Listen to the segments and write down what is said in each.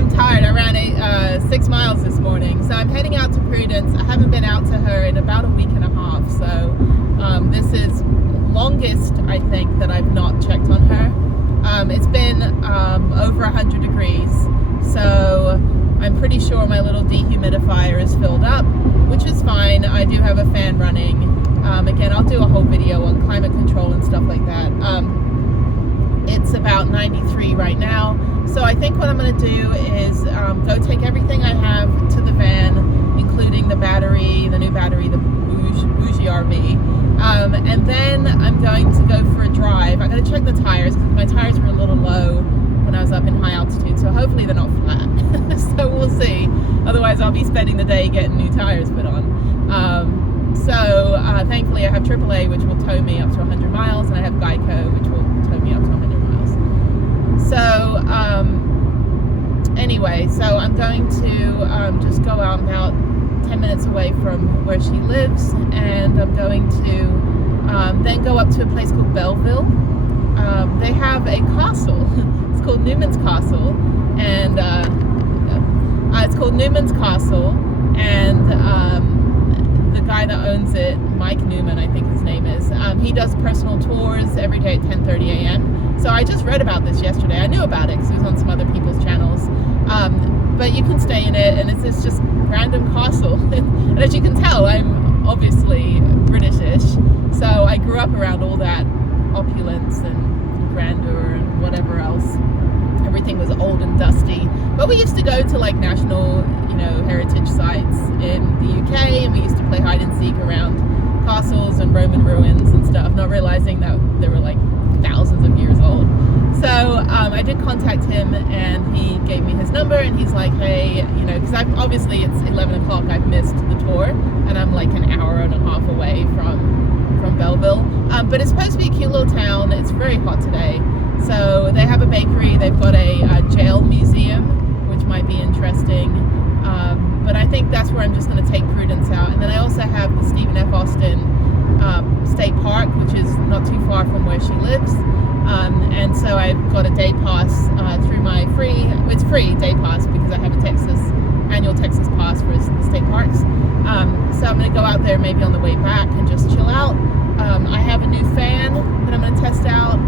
am tired. I ran 6 miles this morning, so I'm heading out to Prudence. I haven't been out to her in about a week and a half, so this is longest, I think, that I've not checked on her. It's been over 100 degrees, so I'm pretty sure my little dehumidifier is filled up, which is fine. I do have a fan running. Again, I'll do a whole video on climate control and stuff like that. It's about 93 right now, so I think what I'm going to do is go take everything I have to the van, including the battery, the new battery, the Bougie RV, and then I'm going to go for a drive. I'm going to check the tires because my tires were a little low when I was up in high altitude, so hopefully they're not flat. So we'll see. Otherwise I'll be spending the day getting new tires put on. Thankfully I have AAA, which will tow me up to 100 miles, and I have Geico, which will tow me up to 100 miles. So anyway, so I'm going to just go out about 10 minutes away from where she lives, and I'm going to then go up to a place called Bellville. They have a castle. It's called Newman's Castle, and it's called Newman's Castle, and the guy that owns it, Mike Newman, I think his name is, he does personal tours every day at 10:30 a.m. So I just read about this yesterday. I knew about it because it was on some other people's channels. But you can stay in it, and it's this just random castle. And as you can tell, I'm obviously British-ish, so I grew up around all that opulence and grandeur and whatever else. Everything was old and dusty, but we used to go to like national, heritage sites in the UK, and we used to play hide and seek around castles and Roman ruins and stuff, not realizing that they were like thousands of years old. So I did contact him, and he gave me his number, and he's like, hey, because obviously it's 11 o'clock, I've missed the tour, and I'm like an hour and a half away from Bellville. But it's supposed to be a cute little town. It's very hot today. So they have a bakery, they've got a jail museum, which might be interesting. But I think that's where I'm just going to take Prudence out. And then I also have the Stephen F. Austin State Park, which is not too far from where she lives. And so I've got a day pass through my it's free day pass because I have a annual Texas pass for the state parks. So I'm going to go out there maybe on the way back and just chill out. I have a new fan that I'm going to test out,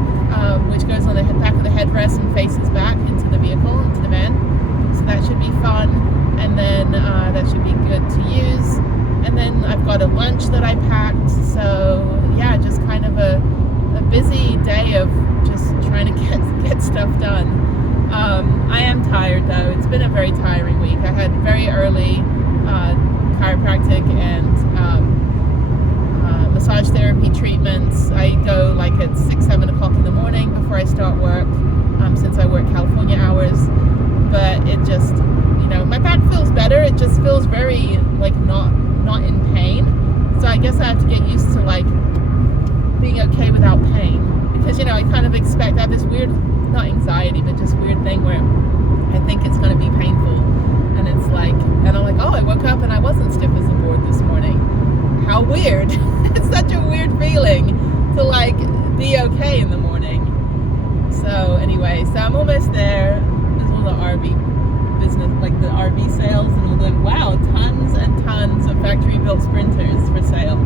which goes on the back of the headrest and faces back into the vehicle, into the van. So that should be fun, and then that should be good to use. And then I've got a lunch that I packed, so yeah, just kind of a busy day of just trying to get stuff done. I am tired though. It's been a very tiring week. I had very early chiropractic and massage therapy treatments. I go like at 6-7 o'clock in the morning before I start work, since I work California hours. But it just, my back feels better. It just feels very like not in pain. So I guess I have to get used to like being okay without pain, because I kind of expect, I have this weird, not anxiety, but just weird thing where I think it's going to be painful, and it's like, and I'm like, oh, I woke up and I wasn't stiff as a board this morning. How weird. It's such a weird feeling to like be okay in the morning. So anyway, so I'm almost there. There's all the RV business, like the RV sales, and all the, wow, tons and tons of factory built Sprinters for sale.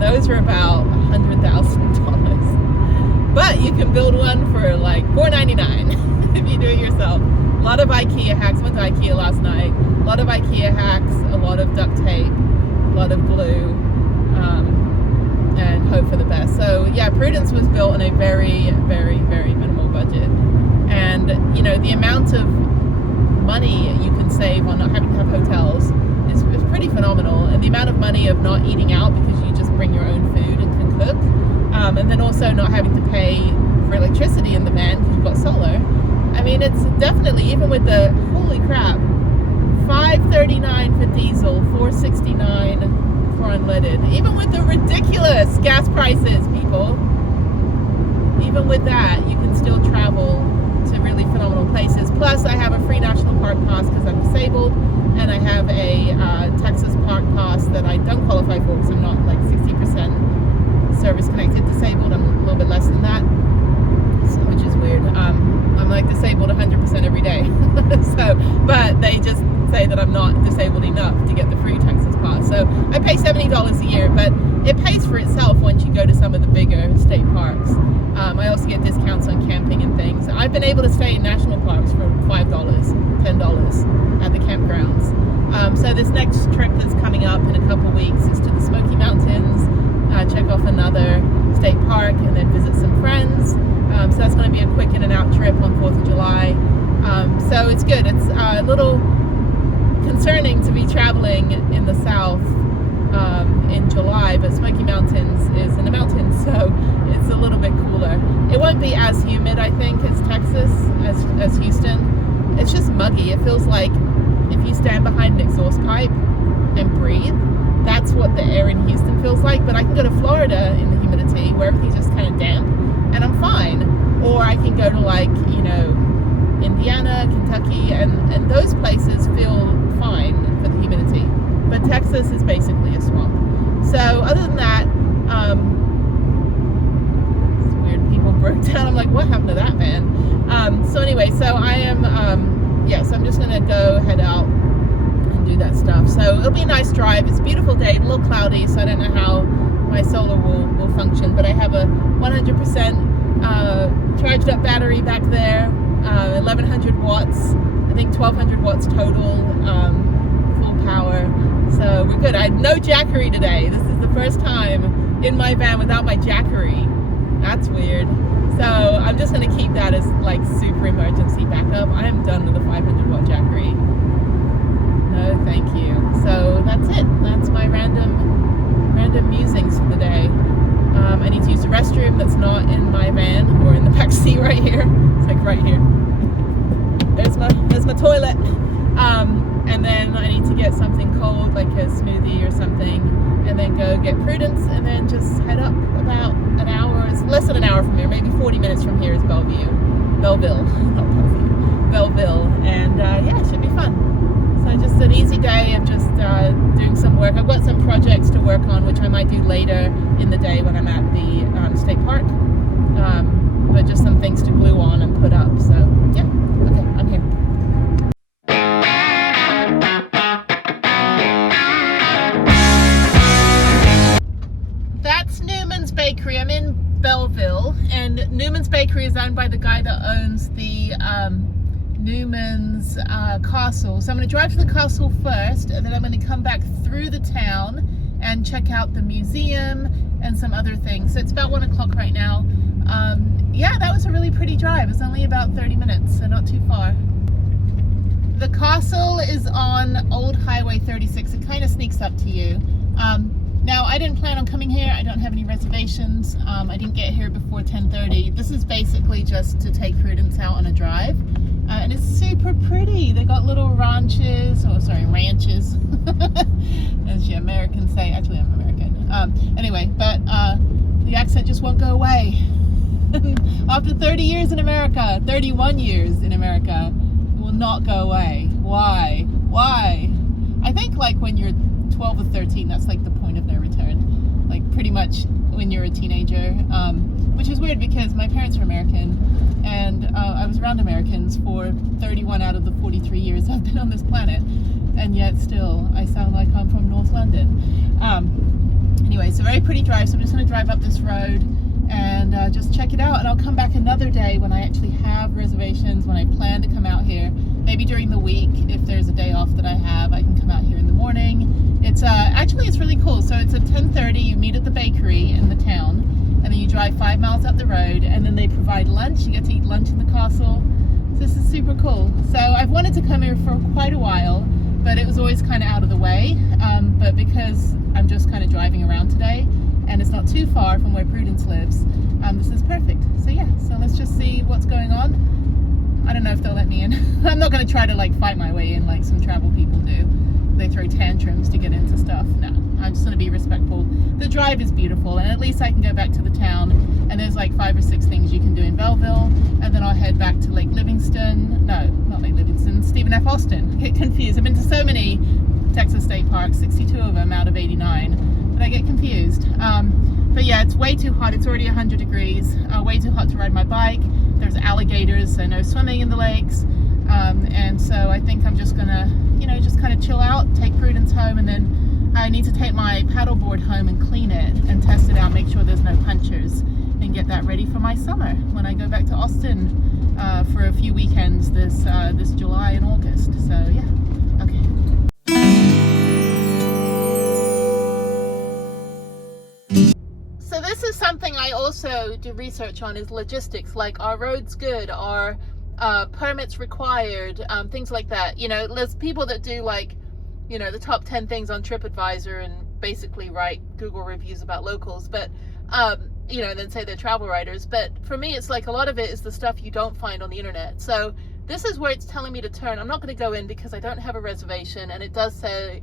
Those are about $100,000. But you can build one for like $4.99 if you do it yourself. A lot of IKEA hacks. Went to IKEA last night. A lot of IKEA hacks, a lot of duct tape, a lot of glue, and hope for the best. So yeah, Prudence was built on a very, very, very minimal budget. And the amount of money you can save on not having to have hotels is pretty phenomenal. And the amount of money of not eating out because you just bring your own food and can cook. And then also not having to pay for electricity in the van because you've got solar. I mean, it's definitely, even with the, holy crap, $5.39 for diesel, $4.69 for unleaded. Even with the ridiculous gas prices, people, even with that, you can still travel to really phenomenal places. Plus, I have a free national park pass because I'm disabled, and I have a Texas park pass that I don't qualify for because I'm not like 60% service connected disabled. I'm a little bit less than that, which is weird. I'm like disabled 100% every day. So say that I'm not disabled enough to get the free Texas pass. So I pay $70 a year, but it pays for itself once you go to some of the bigger state parks. I also get discounts on camping and things. I've been able to stay in national parks for $5, $10 at the campgrounds. So this next trip that's coming up in a couple weeks is to the Smoky Mountains, check off another state park, and then visit some friends. So that's going to be a quick in and out trip on 4th of July. So it's good. It's a little concerning to be traveling in the south in July, but Smoky Mountains is in the mountains, so it's a little bit cooler. It won't be as humid, I think, as Texas, as Houston. It's just muggy. It feels like if you stand behind an exhaust pipe and breathe, that's what the air in Houston feels like. But I can go to Florida in the humidity where everything's just kind of damp and I'm fine. Or I can go to, like, you know, Indiana, Kentucky, and those places feel fine for the humidity. But Texas is basically a swamp. So other than that, it's weird, people broke down. I'm like, what happened to that man? So anyway, so I am, so I'm just gonna go head out and do that stuff. So it'll be a nice drive. It's a beautiful day, a little cloudy, so I don't know how my solar will function, but I have a 100% charged up battery back there, 1100 watts, I think 1200 watts total, full power. So we're good. I had no jackery today. This is the first time in my van without my jackery. That's weird. So I'm just going to keep that as like super emergency backup. I am done with the 500 watt jackery. No, thank you. So that's it. That's my random musings for the day. I need to use the restroom that's not in my van or in the back seat right here. It's like right here. There's my toilet. And then I need to get something cold, like a smoothie or something, and then go get Prudence, and then just head up about an hour. It's less than an hour from here, maybe 40 minutes from here is Bellville, not Bellevue, Bellville, and yeah, it should be fun. So just an easy day of just doing some work. I've got some projects to work on, which I might do later in the day when I'm at the state park, but just some things to glue on and put up. So yeah, okay, I'm here. Bakery. I'm in Bellville, and Newman's Bakery is owned by the guy that owns the Newman's castle. So I'm going to drive to the castle first, and then I'm going to come back through the town and check out the museum and some other things. So it's about 1 o'clock right now. Yeah, that was a really pretty drive. It's only about 30 minutes, so not too far. The castle is on Old Highway 36. It kind of sneaks up to you. Now, I didn't plan on coming here. I don't have any reservations. I didn't get here before 10:30. This is basically just to take Prudence out on a drive. And it's super pretty. They got little ranches, ranches, as you Americans say. Actually, I'm American. Anyway, but the accent just won't go away. After 30 years in America, 31 years in America, it will not go away. Why? I think like when you're 12 or 13, that's like the point of no return, like pretty much when you're a teenager, which is weird because my parents are American, and I was around Americans for 31 out of the 43 years I've been on this planet, and yet still I sound like I'm from North London. Anyway, it's a very pretty drive, so I'm just going to drive up this road and just check it out, and I'll come back another day when I actually have reservations, when I plan to come out here, maybe during the week. If there's a day off that I have, I can come out here in the morning. It's actually, it's really cool. So it's at 10:30, you meet at the bakery in the town, and then you drive 5 miles up the road, and then they provide lunch. You get to eat lunch in the castle. So this is super cool. So I've wanted to come here for quite a while, but it was always kind of out of the way. But because I'm just kind of driving around today, and it's not too far from where Prudence lives, this is perfect. So yeah, so let's just see what's going on. I don't know if they'll let me in. I'm not going to try to like fight my way in like some travel people do. They throw tantrums to get into stuff. No, I'm just going to be respectful. The drive is beautiful, and at least I can go back to the town, and there's like 5 or 6 things you can do in Bellville, and then I'll head back to Lake Livingston. No, not Lake Livingston, Stephen F. Austin. I get confused. I've been to so many Texas state parks, 62 of them out of 89, that I get confused. But yeah, it's way too hot. It's already 100 degrees. Way too hot to ride my bike. There's alligators, so no swimming in the lakes. And so I think I'm just gonna, you know, just kind of chill out, take Prudence home, and then I need to take my paddleboard home and clean it and test it out, make sure there's no punctures, and get that ready for my summer when I go back to Austin for a few weekends this July and August. So yeah, okay. So this is something I also do research on, is logistics, like are roads good, are permits required, things like that. You know, there's people that do like, you know, the top 10 things on TripAdvisor and basically write Google reviews about locals, but you know, and then say they're travel writers. But for me, it's like a lot of it is the stuff you don't find on the internet. So this is where it's telling me to turn. I'm not going to go in because I don't have a reservation, and it does say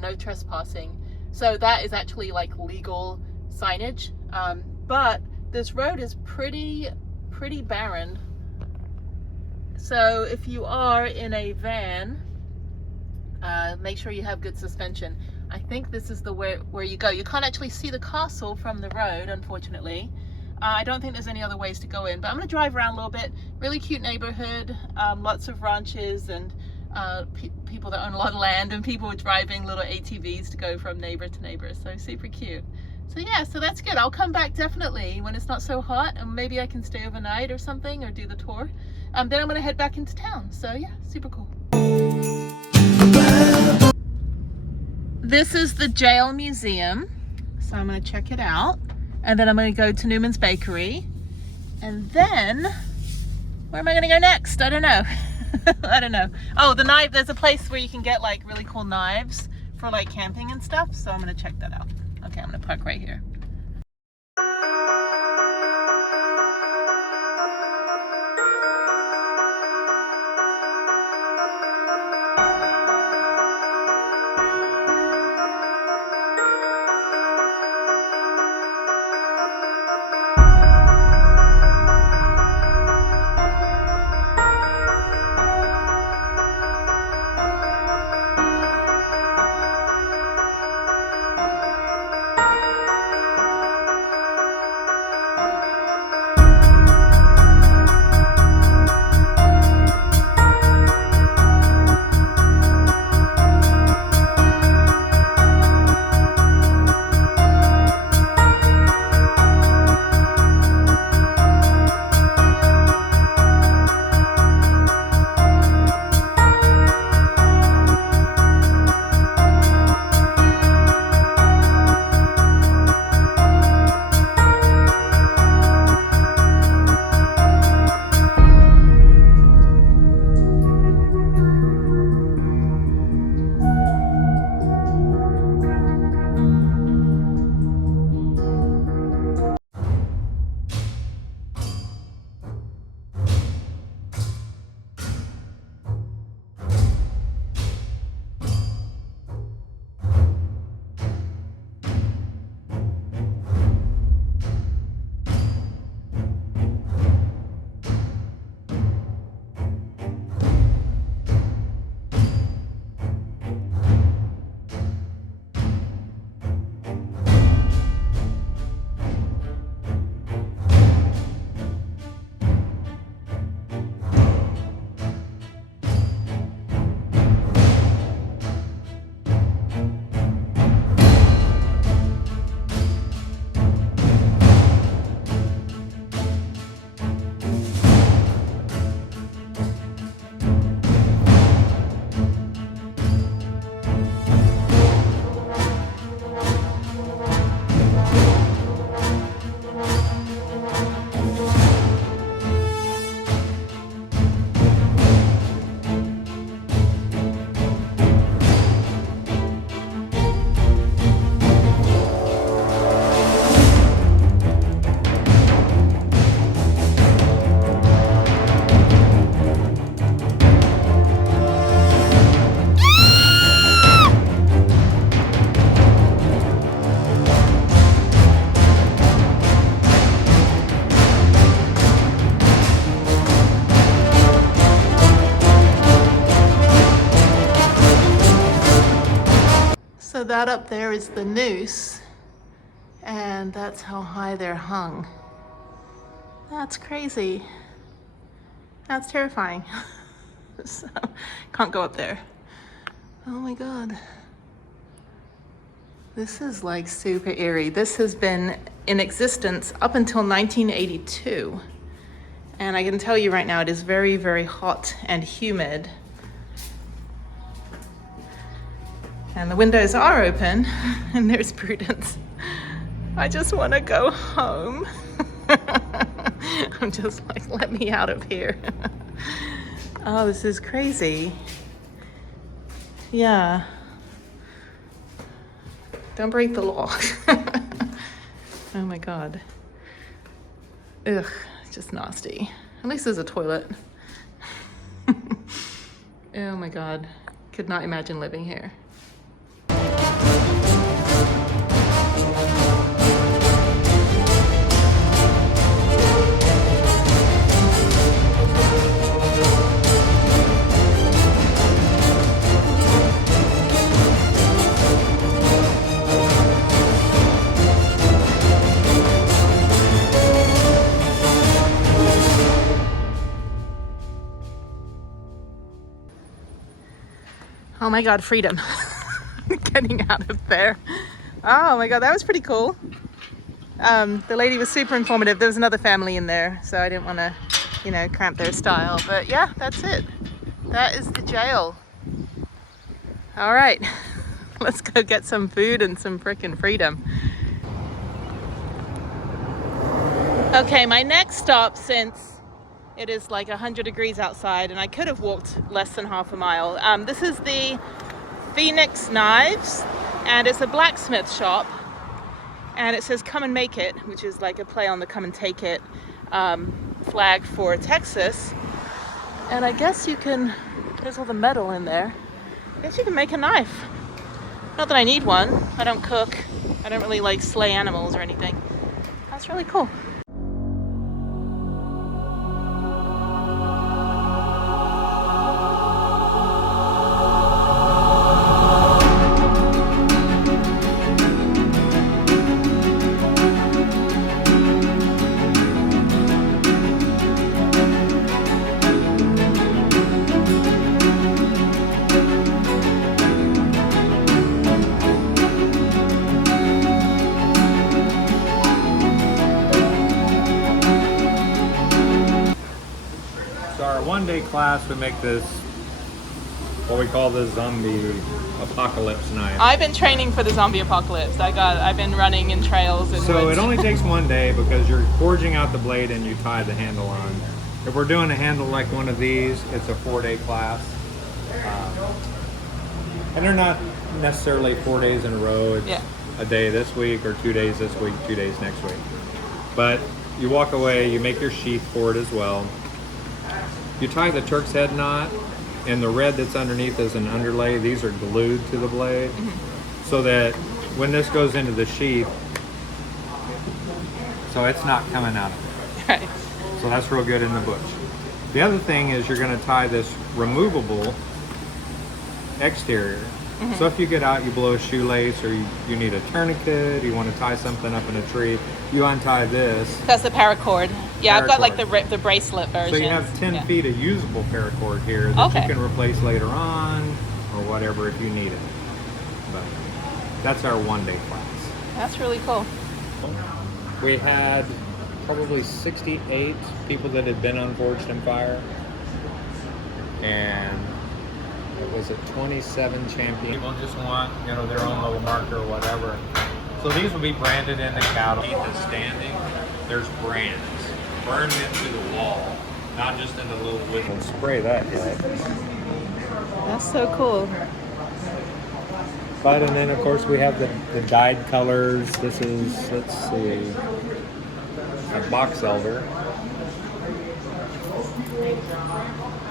no trespassing. So that is actually like legal signage. But this road is pretty barren. So if you are in a van, make sure you have good suspension. I think this is the where you go. You can't actually see the castle from the road, unfortunately. I don't think there's any other ways to go in, but I'm gonna drive around a little bit. Really cute neighborhood, lots of ranches and people that own a lot of land, and people driving little ATVs to go from neighbor to neighbor. So super cute. So yeah, so that's good. I'll come back definitely when it's not so hot, and maybe I can stay overnight or something, or do the tour. Then I'm gonna head back into town. So yeah, super cool. This is the jail museum, so I'm going to check it out, and then I'm going to go to Newman's Bakery, and then where am I going to go next? I don't know. I don't know. Oh, the knife, there's a place where you can get like really cool knives for like camping and stuff, so I'm going to check that out. Okay, I'm going to park right here. So that up there is the noose, and that's how high they're hung. That's crazy. That's terrifying. So, can't go up there. Oh my God. This is like super eerie. This has been in existence up until 1982. And I can tell you right now, it is very, very hot and humid. And the windows are open, and there's Prudence. I just want to go home. I'm just like, let me out of here. Oh, this is crazy. Yeah. Don't break the law. Oh my God. Ugh, it's just nasty. At least there's a toilet. Oh my God. Could not imagine living here. Oh my God, freedom. Getting out of there. Oh my God, that was pretty cool. The lady was super informative. There was another family in there, so I didn't want to, you know, cramp their style. But yeah, that's it. That is the jail. All right, let's go get some food and some frickin' freedom. Okay, my next stop, since it is like 100 degrees outside and I could have walked less than half a mile. This is the Phenix knives, and it's a blacksmith shop, and it says come and make it, which is like a play on the come and take it flag for Texas. And I guess you can, there's all the metal in there. I guess you can make a knife. Not that I need one. I don't cook. I don't really like slay animals or anything. That's really cool. One-day class, we make this, what we call the zombie apocalypse knife. I've been training for the zombie apocalypse. I've been running in trails and so woods. It only takes one day because you're forging out the blade and you tie the handle on. If we're doing a handle like one of these, it's a 4-day class. And they're not necessarily 4 days in a row. It's a day this week or 2 days this week, 2 days next week. But you walk away, you make your sheath for it as well. You tie the Turk's head knot, and the red that's underneath is an underlay. These are glued to the blade, so that when this goes into the sheath, so it's not coming out of it. Right. So that's real good in the bush. The other thing is you're going to tie this removable exterior. So if you get out, you blow a shoelace, or you need a tourniquet, you want to tie something up in a tree, you untie this. That's the paracord. Yeah, I've got like the bracelet version. So you have 10 feet of usable paracord here that you can replace later on, or whatever if you need it. But that's our 1-day class. That's really cool. We had probably 68 people that had been on Forged in Fire, and was it 27 champions? People just want, you know, their own little marker or whatever. So these will be branded in the cattle. The standing, there's brands burned into the wall, not just in the little wood. We'll spray that yet. That's so cool. But, and then of course we have the dyed colors. This is, let's see, a box elder.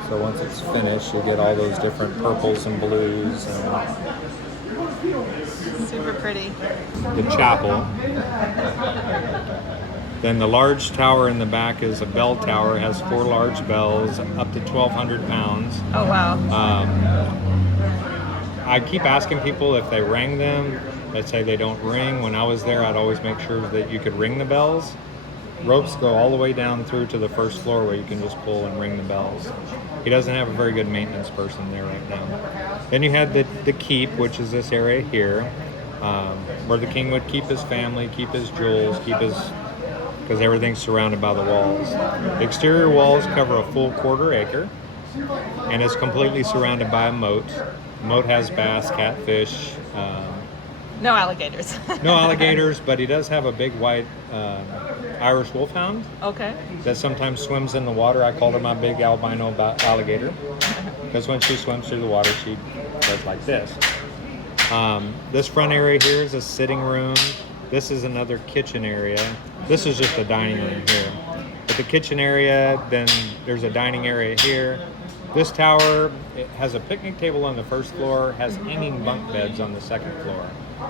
So once it's finished, you'll get all those different purples and blues and super pretty. The chapel. Then the large tower in the back is a bell tower. It has 4 large bells, up to 1,200 pounds. Oh wow. I keep asking people if they ring them. Let's say they don't ring. When I was there, I'd always make sure that you could ring the bells. Ropes go all the way down through to the first floor where you can just pull and ring the bells. He doesn't have a very good maintenance person there right now. Then you had the keep, which is this area here, where the king would keep his family, keep his jewels, because everything's surrounded by the walls. The exterior walls cover a full 1/4 acre, and it's completely surrounded by a moat. The moat has bass, catfish. No alligators. No alligators, but he does have a big white Irish wolfhound. Okay. That sometimes swims in the water. I call her my big albino alligator because when she swims through the water, she does like this. This front area here is a sitting room. This is another kitchen area. This is just a dining room here. But the kitchen area, then there's a dining area here. This tower, it has a picnic table on the first floor, has hanging bunk beds on the second floor.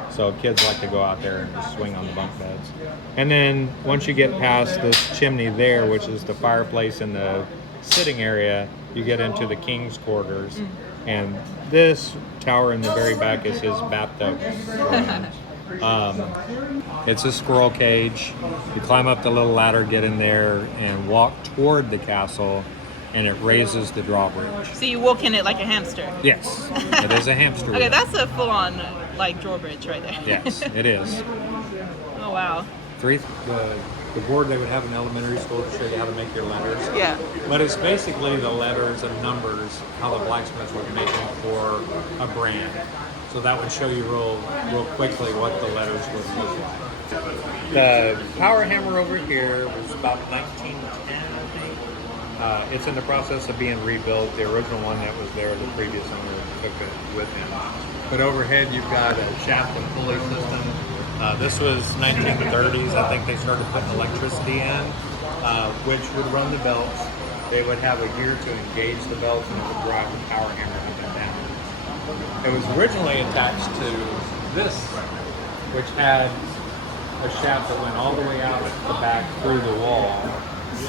So kids like to go out there and just swing on the bunk beds. And then once you get past this chimney there, which is the fireplace and the sitting area, you get into the king's quarters. And this tower in the very back is his bathtub room. It's a squirrel cage. You climb up the little ladder, get in there, and walk toward the castle, and it raises the drawbridge. So you walk in it like a hamster? Yes, it is a hamster. Okay, that's a full-on like drawbridge right there. Yes, it is. Oh wow. The board they would have in elementary school to show you how to make your letters. Yeah. But it's basically the letters and numbers, how the blacksmiths would make them for a brand. So that would show you real quickly what the letters would look like. The power hammer over here was about 1910, I think. It's in the process of being rebuilt. The original one that was there, the previous owner took it with him. But overhead, you've got a shaft and pulley system. This was 1930s. I think they started putting electricity in, which would run the belts. They would have a gear to engage the belts, and it would drive the power hammer up and down. It was originally attached to this, which had a shaft that went all the way out the back through the wall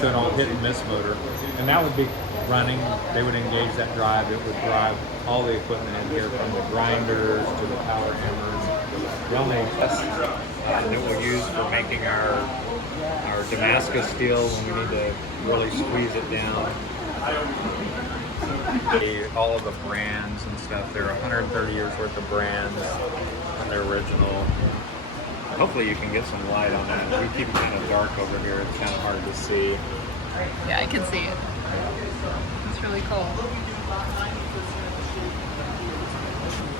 to an old hit and miss motor, and that would be running. They would engage that drive. It would drive all the equipment in here, from the grinders to the power hammers. The only test that we'll use for making our Damascus steel when we need to really squeeze it down. All of the brands and stuff. There are 130 years worth of brands, and they're original. Hopefully you can get some light on that. We keep it kind of dark over here. It's kind of hard to see. Yeah, I can see it. It's really cool.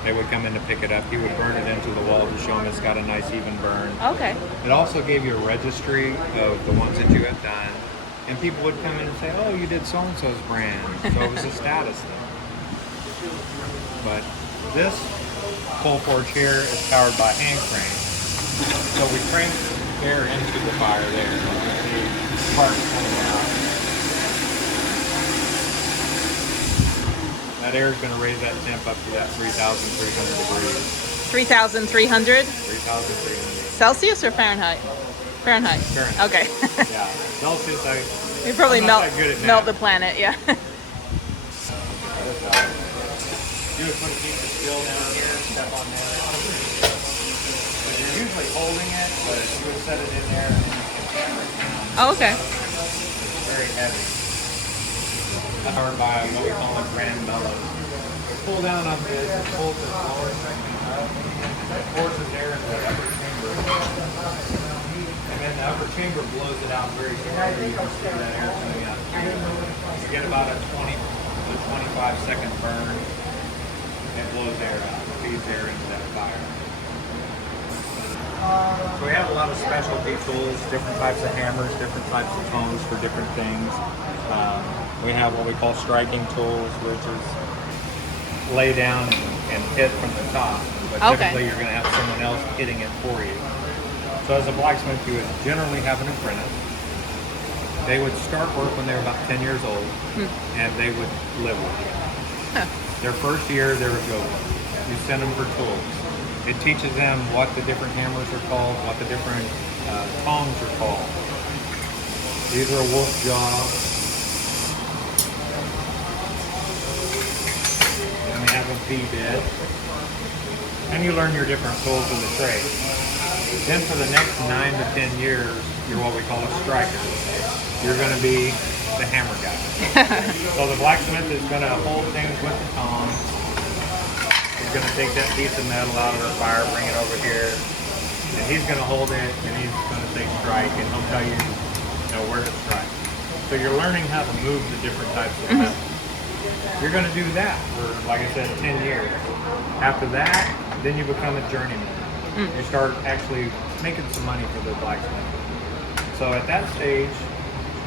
They would come in to pick it up. He would burn it into the wall to show them it's got a nice even burn. Okay. It also gave you a registry of the ones that you had done. And people would come in and say, oh, you did so-and-so's brand. So it was a status thing. But this pull forge here is powered by hand crane. So we crank air into the fire there. You can see sparks coming out. That air is going to raise that temp up to that 3,300 degrees. 3,300? 3,300. Celsius or Fahrenheit? Fahrenheit. Fahrenheit. Okay. Yeah. Celsius, We probably I'm not that good at melt math. the planet, yeah. You would put a piece of steel down here, step on that. But you're usually holding it, but you would set it in there and then you can hammer it down. Oh, okay. It's very heavy. Powered by what we call a grand bellows. We pull down on this, it pulls this lower section up, it forces air into the upper chamber. And then the upper chamber blows it out very slowly. You can see that air coming out here. You get about a 20 to 25 second burn. It blows air out, feeds air into that fire. So we have a lot of specialty tools, different types of hammers, different types of tones for different things. We have what we call striking tools, which is lay down and hit from the top. But typically you're going to have someone else hitting it for you. So as a blacksmith, you would generally have an apprentice. They would start work when they were about 10 years old, and they would live with you. Huh. Their first year, they would go. You send them for tools. It teaches them what the different hammers are called, what the different tongs are called. These are a wolf jaw. And we have a V-bit. And you learn your different tools of the trade. Then for the next 9 to 10 years, you're what we call a striker. You're going to be the hammer guy. So the blacksmith is going to hold things with the tongs. He's going to take that piece of metal out of the fire, bring it over here, and he's going to hold it, and he's going to say strike, and he'll tell you, where to strike. So you're learning how to move the different types of metal. You're going to do that for, like I said, 10 years. After that, then you become a journeyman. You start actually making some money for the blacksmith. So at that stage,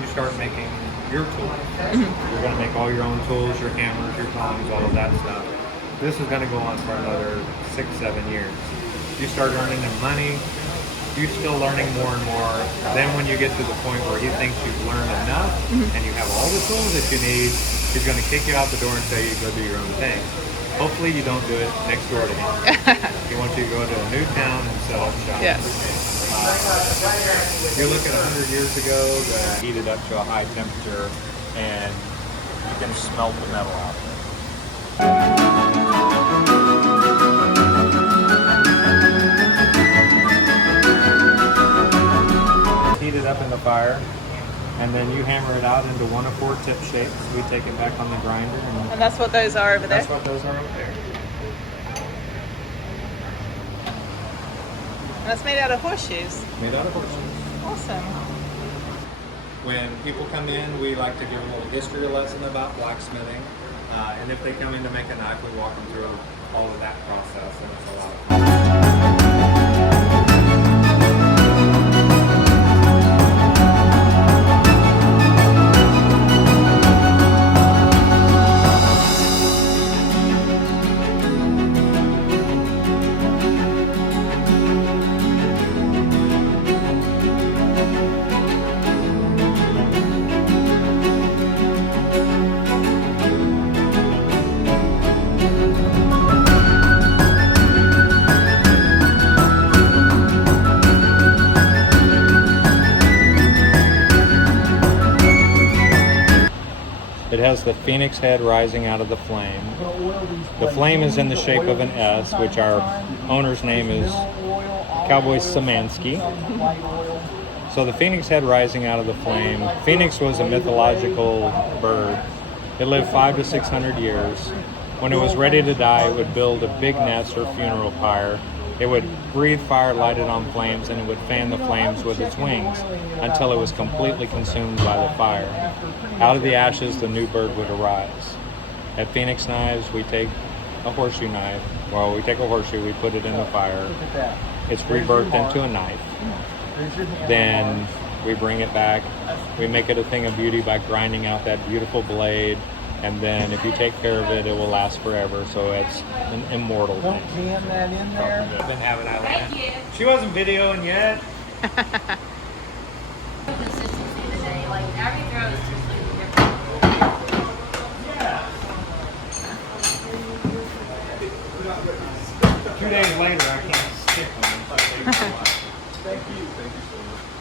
you start making your tools. You're going to make all your own tools, your hammers, your tongs, all of that stuff. This is going to go on for another 6-7 years. You start earning them money. You're still learning more and more. Then when you get to the point where he thinks you've learned enough and you have all the tools that you need, he's going to kick you out the door and tell you to go do your own thing. Hopefully you don't do it next door to him. He wants you to go to a new town and set up shop. Yes. You're looking 100 years ago, heat it up to a high temperature, and you can smelt the metal out. Heat it up in the fire, and then you hammer it out into 1 of 4 tip shapes. We take it back on the grinder. And that's what those are over there? That's what those are over there. And that's made out of horseshoes. Made out of horseshoes. Awesome. When people come in, we like to give them a little history lesson about blacksmithing. And if they come in to make a knife, we walk them through all of that process, and it's a lot of fun. It has the phoenix head rising out of the flame. The flame is in the shape of an S, which our owner's name is Cowboy Szymanski. So the phoenix head rising out of the flame. Phoenix was a mythological bird. It lived 500 to 600 years. When it was ready to die, it would build a big nest or funeral pyre. It would breathe fire, light it on flames, and it would fan the flames with its wings until it was completely consumed by the fire. Out of the ashes, the new bird would arise. At Phenix Knives, we take a horseshoe knife. Well, we take a horseshoe, we put it in the fire. It's rebirthed into a knife. Then we bring it back. We make it a thing of beauty by grinding out that beautiful blade. And then if you take care of it, it will last forever. So it's an immortal thing. Don't jam that in there. I've been having Atlanta. She wasn't videoing yet. Consistency today, like every throw is just like different. Yeah. 2 days later, I can't stick them. Thank you. Thank you so much.